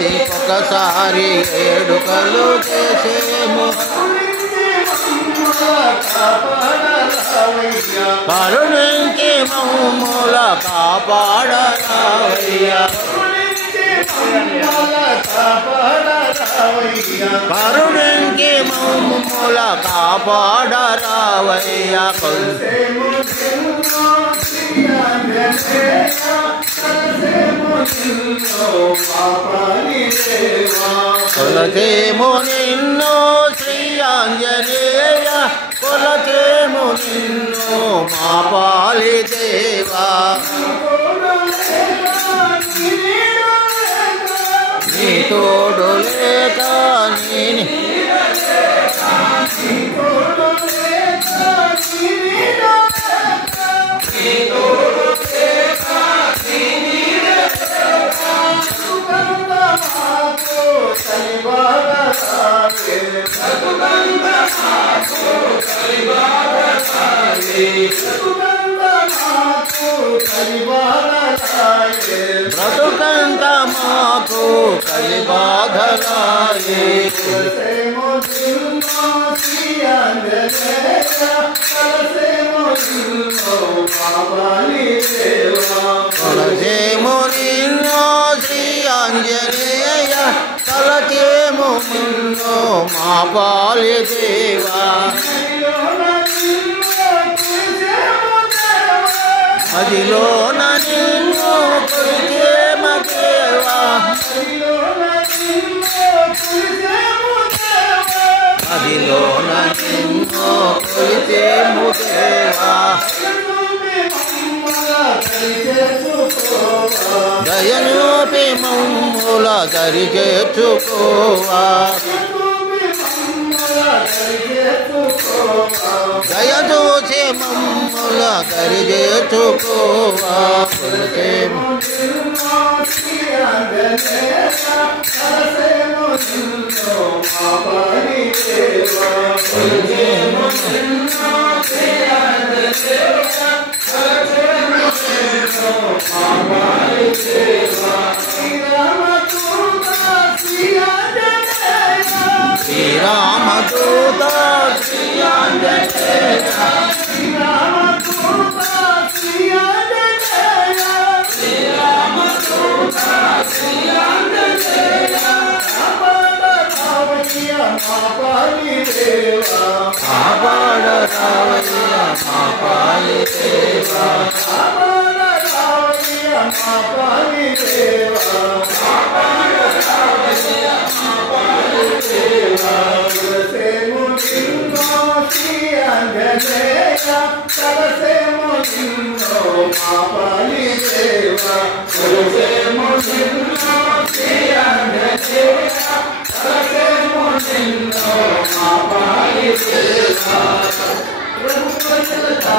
ఒకసారి ఏడుకలు చేసేము కరుణించి మమ్ముల కాపాడరావయ్యా కరుణించి మమ్ముల కాపాడరావయ్యా కొలసేము నిన్ను శ్రీ ఆంజనేయ కొలచేము నిన్ను మా పాలి దేవా నీ తోడు లేక బ్రతుకంత మాకు కలిబాధలాయే కొలసేము నిన్ను శ్రీ ఆంజనేయ కొలచేము నిన్ను మా పాలి దేవా మదిలోన నిన్ను కొలిచేము దేవా మదిలోన నిన్ను కొలిచేము దేవా దయనూపి మమ్ముల దరి చేర్చుకోవా దయదూచి మమ్ముల దరి చేర్చుకోవా కొలచేము శ్రీరామదూత శ్రీ ఆంజనేయ కాపాడరావయ్యా మా పాలి దేవా